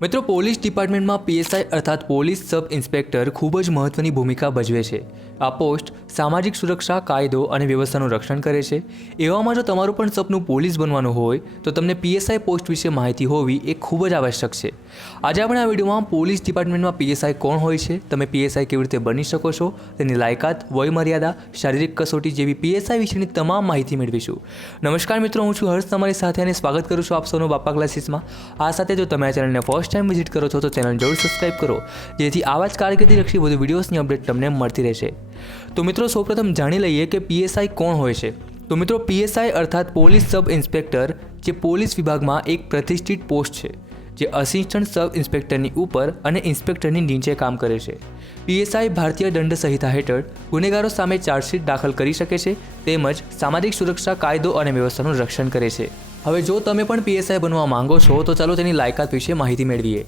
મિત્રો, police ડિપાર્ટમેન્ટમાં PSI અર્થાત police sub inspector ખૂબ જ મહત્વની ભૂમિકા ભજવે છે. આ પોસ્ટ સામાજિક સુરક્ષા, કાયદો અને વ્યવસ્થાનું રક્ષણ કરે છે. એવામાં જો તમારું પણ સપનું પોલીસ બનવાનું હોય તો તમને પીએસઆઈ પોસ્ટ વિશે માહિતી હોવી એ ખૂબ જ આવશ્યક છે. આજે આપણે આ વિડીયોમાં પોલીસ ડિપાર્ટમેન્ટમાં પીએસઆઈ કોણ હોય છે, તમે પીએસઆઈ કેવી રીતે બની શકો છો, તેની લાયકાત, વયમર્યાદા, શારીરિક કસોટી જેવી પીએસઆઈ વિશેની તમામ માહિતી મેળવીશું. નમસ્કાર મિત્રો, હું છું હર્ષ, તમારી સાથે અને સ્વાગત કરું છું આપ સૌનું બાપા ક્લાસીસમાં. આ સાથે જો તમે આ ચેનલને ફર્સ્ટ ટાઈમ વિઝિટ કરો છો તો ચેનલ જરૂર સબસ્ક્રાઇબ કરો, જેથી આવા જ કારકિર્દીલક્ષી વધુ વિડીયોઝની અપડેટ તમને મળતી રહેશે. તો મિત્રો, સૌપ્રથમ જાણી લઈએ કે પીએસઆઈ કોણ હોય છે. તો મિત્રો, પીએસઆઈ અર્થાત પોલીસ સબ ઇન્સ્પેક્ટર જે પોલીસ વિભાગમાં એક પ્રતિષ્ઠિત પોસ્ટ છે, જે અસિસ્ટન્ટ સબ ઇન્સ્પેક્ટરની ઉપર અને ઇન્સ્પેક્ટરની નીચે કામ કરે છે. પીએસઆઈ ભારતીય દંડ સંહિતા હેઠળ ગુનેગારો સામે ચાર્જશીટ દાખલ કરી શકે છે, તેમજ સામાજિક સુરક્ષા, કાયદો અને વ્યવસ્થાનું રક્ષણ કરે છે. હવે જો તમે પણ પીએસઆઈ બનવા માંગો છો તો ચાલો તેની લાયકાત વિશે માહિતી મેળવીએ.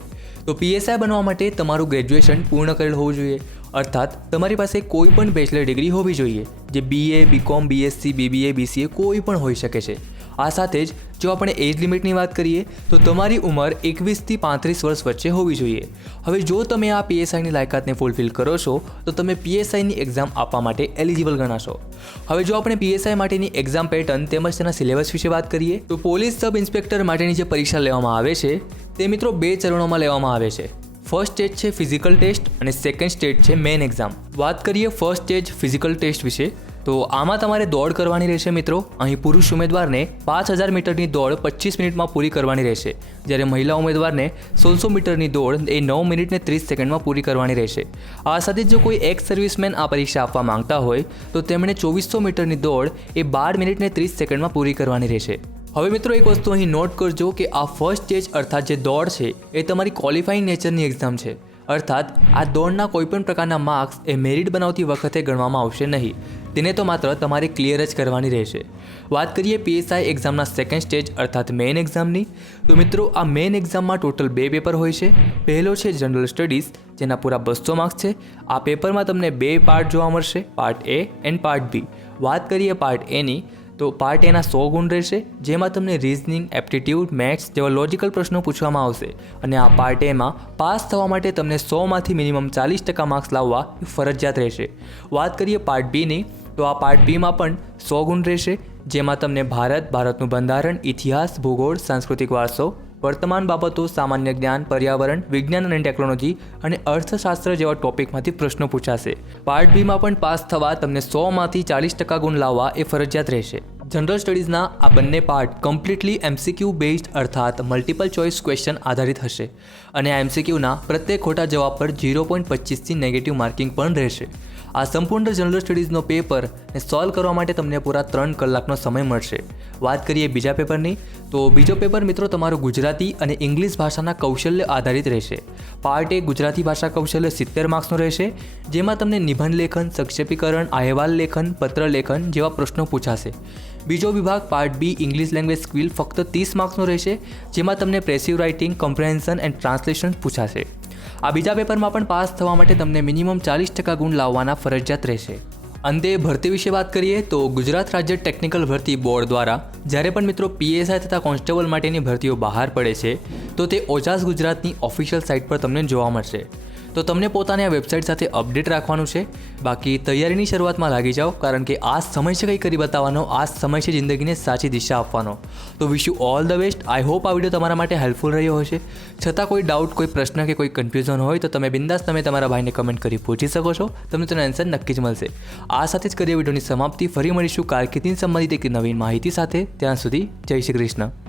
તો પીએસઆઈ બનવા માટે તમારું ગ્રેજ્યુએશન પૂર્ણ કરેલ હોવું જોઈએ, અર્થાત તમારી પાસે કોઈ પણ બેચલર ડિગ્રી હોવી જોઈએ, જે BA, BCom, BSc, BBA, BCA કોઈ પણ હોઈ શકે છે. આ સાથે જ જો આપણે એજ લિમિટની વાત કરીએ તો તમારી ઉંમર 21થી 35 વર્ષ વચ્ચે હોવી જોઈએ. હવે જો તમે આ પીએસઆઈની લાયકાતને ફૂલફિલ કરો છો તો તમે પીએસઆઈની એક્ઝામ આપવા માટે એલિજિબલ ગણાશો. હવે જો આપણે પીએસઆઈ માટેની એક્ઝામ પેટર્ન તેમજ તેના સિલેબસ વિશે વાત કરીએ તો પોલીસ સબ ઇન્સ્પેક્ટર માટેની જે પરીક્ષા લેવામાં આવે છે તે મિત્રો 2 ચરણોમાં લેવામાં આવે છે. ફર્સ્ટ સ્ટેજ છે ફિઝિકલ ટેસ્ટ અને સેકન્ડ સ્ટેજ છે મેન એક્ઝામ. વાત કરીએ ફર્સ્ટ સ્ટેજ ફિઝિકલ ટેસ્ટ વિશે તો આમાં તમારે દોડ કરવાની રહેશે મિત્રો. અહીં પુરુષ ઉમેદવારને 5000 મીટરની દોડ 25 મિનિટમાં પૂરી કરવાની રહેશે, જ્યારે મહિલા ઉમેદવારને 1600 મીટરની દોડ એ 9 મિનિટ ને 30 સેકન્ડમાં પૂરી કરવાની રહેશે. આ સાથે જો કોઈ એક્સ સર્વિસમેન આ પરીક્ષા આપવા માંગતા હોય તો તેમણે 2400 મીટરની દોડ એ 12 મિનિટ ને 30 સેકન્ડમાં પૂરી કરવાની રહેશે. હવે મિત્રો, એક વસ્તુ અહીં નોટ કરજો કે આ ફર્સ્ટ સ્ટેજ અર્થાત જે દોડ છે એ તમારી ક્વોલિફાઈંગ નેચરની એક્ઝામ છે, અર્થાત આ દોડના કોઈપણ પ્રકારના માર્ક્સ એ મેરિટ બનાવતી વખતે ગણવામાં આવશે નહીં. તેને તો માત્ર તમારે ક્લિયર જ કરવાની રહેશે. વાત કરીએ પીએસઆઈ એક્ઝામના સેકન્ડ સ્ટેજ અર્થાત મેઇન એક્ઝામની તો મિત્રો, આ મેઇન એક્ઝામમાં ટોટલ 2 પેપર હોય છે. પહેલો છે જનરલ સ્ટડીઝ, જેના પૂરા 200 માર્ક્સ છે. આ પેપરમાં તમને 2 પાર્ટ જોવા મળશે, part A and part B. વાત કરીએ પાર્ટ એની તો પાર્ટ એના 100 ગુણ રહેશે, જેમાં તમને રીઝનિંગ, એપ્ટિટ્યૂડ, મેથ્સ જેવા લોજિકલ પ્રશ્નો પૂછવામાં આવશે. અને આ પાર્ટ એમાં પાસ થવા માટે તમને 100માંથી મિનિમમ 40% માર્ક્સ લાવવા ફરજિયાત રહેશે. વાત કરીએ પાર્ટ બીની તો આ પાર્ટ બીમાં પણ 100 ગુણ રહેશે, જેમાં તમને ભારતનું બંધારણ, ઇતિહાસ, ભૂગોળ, સાંસ્કૃતિક વારસો, વર્તમાન બાબતો, સામાન્ય જ્ઞાન, પર્યાવરણ, વિજ્ઞાન અને ટેકનોલોજી અને અર્થશાસ્ત્ર જેવા ટોપિકમાંથી પ્રશ્નો પૂછાશે. પાર્ટ બીમાં પણ પાસ થવા તમને 100માંથી 40% ગુણ લાવવા એ ફરજિયાત રહેશે. જનરલ સ્ટડીઝના આ બંને પાર્ટ કમ્પ્લીટલી એમસીક્યુ બેઝડ અર્થાત મલ્ટિપલ ચોઇસ ક્વેશ્ચન આધારિત હશે, અને આ એમસીક્યુના પ્રત્યેક ખોટા જવાબ પર 0.25થી નેગેટિવ માર્કિંગ પણ રહેશે. આ સંપૂર્ણ જનરલ સ્ટડીઝનો પેપરને સોલ્વ કરવા માટે તમને પૂરા 3 કલાકનો સમય મળશે. વાત કરીએ બીજા પેપરની તો બીજો પેપર મિત્રો તમારો ગુજરાતી અને ઇંગ્લિશ ભાષાના કૌશલ્ય આધારિત રહેશે. પાર્ટ એ ગુજરાતી ભાષા કૌશલ્ય 70 માર્ક્સનું રહેશે, જેમાં તમને નિબંધ લેખન, સંક્ષેપીકરણ, અહેવાલ લેખન, પત્ર લેખન જેવા પ્રશ્નો પૂછાશે. બીજો વિભાગ part B English language skill ફક્ત 30 માર્ક્સનો રહેશે, જેમાં તમને precis writing, comprehension and translation પૂછાશે. આ બીજા પેપરમાં પણ પાસ થવા માટે તમને મિનિમમ 40% ગુણ લાવવાના ફરજિયાત રહેશે. અંતે ભરતી વિશે વાત કરીએ તો ગુજરાત રાજ્ય ટેકનિકલ ભરતી બોર્ડ દ્વારા જ્યારે પણ મિત્રો પીએસઆઈ તથા કોન્સ્ટેબલ માટેની ભરતીઓ બહાર પડે છે તો તે ઓજાસ ગુજરાતની ઓફિશિયલ સાઇટ પર તમને જોવા મળશે. તો તમને પોતાને આ વેબસાઇટ સાથે અપડેટ રાખવાનું છે. બાકી તૈયારીની શરૂઆતમાં લાગી જાઓ, કારણ કે આ સમય છે કંઈ કરી બતાવવાનો, આ સમય છે જિંદગીને સાચી દિશા આપવાનો. તો wish you all the best. I hope આ વિડીયો તમારા માટે હેલ્પફુલ રહ્યો હશે. છતાં કોઈ ડાઉટ, કોઈ પ્રશ્ન કે કોઈ કન્ફ્યુઝન હોય તો તમે બિંદાસ તમારા ભાઈને કમેન્ટ કરી પૂછી શકો છો, તમને તેનો આન્સર નક્કી જ મળશે. આ સાથે જ કરીએ વિડીયોની સમાપ્તિ. ફરી મળીશું કારકિર્દી સંબંધિત એક નવીન માહિતી સાથે. ત્યાં સુધી જય શ્રી કૃષ્ણ.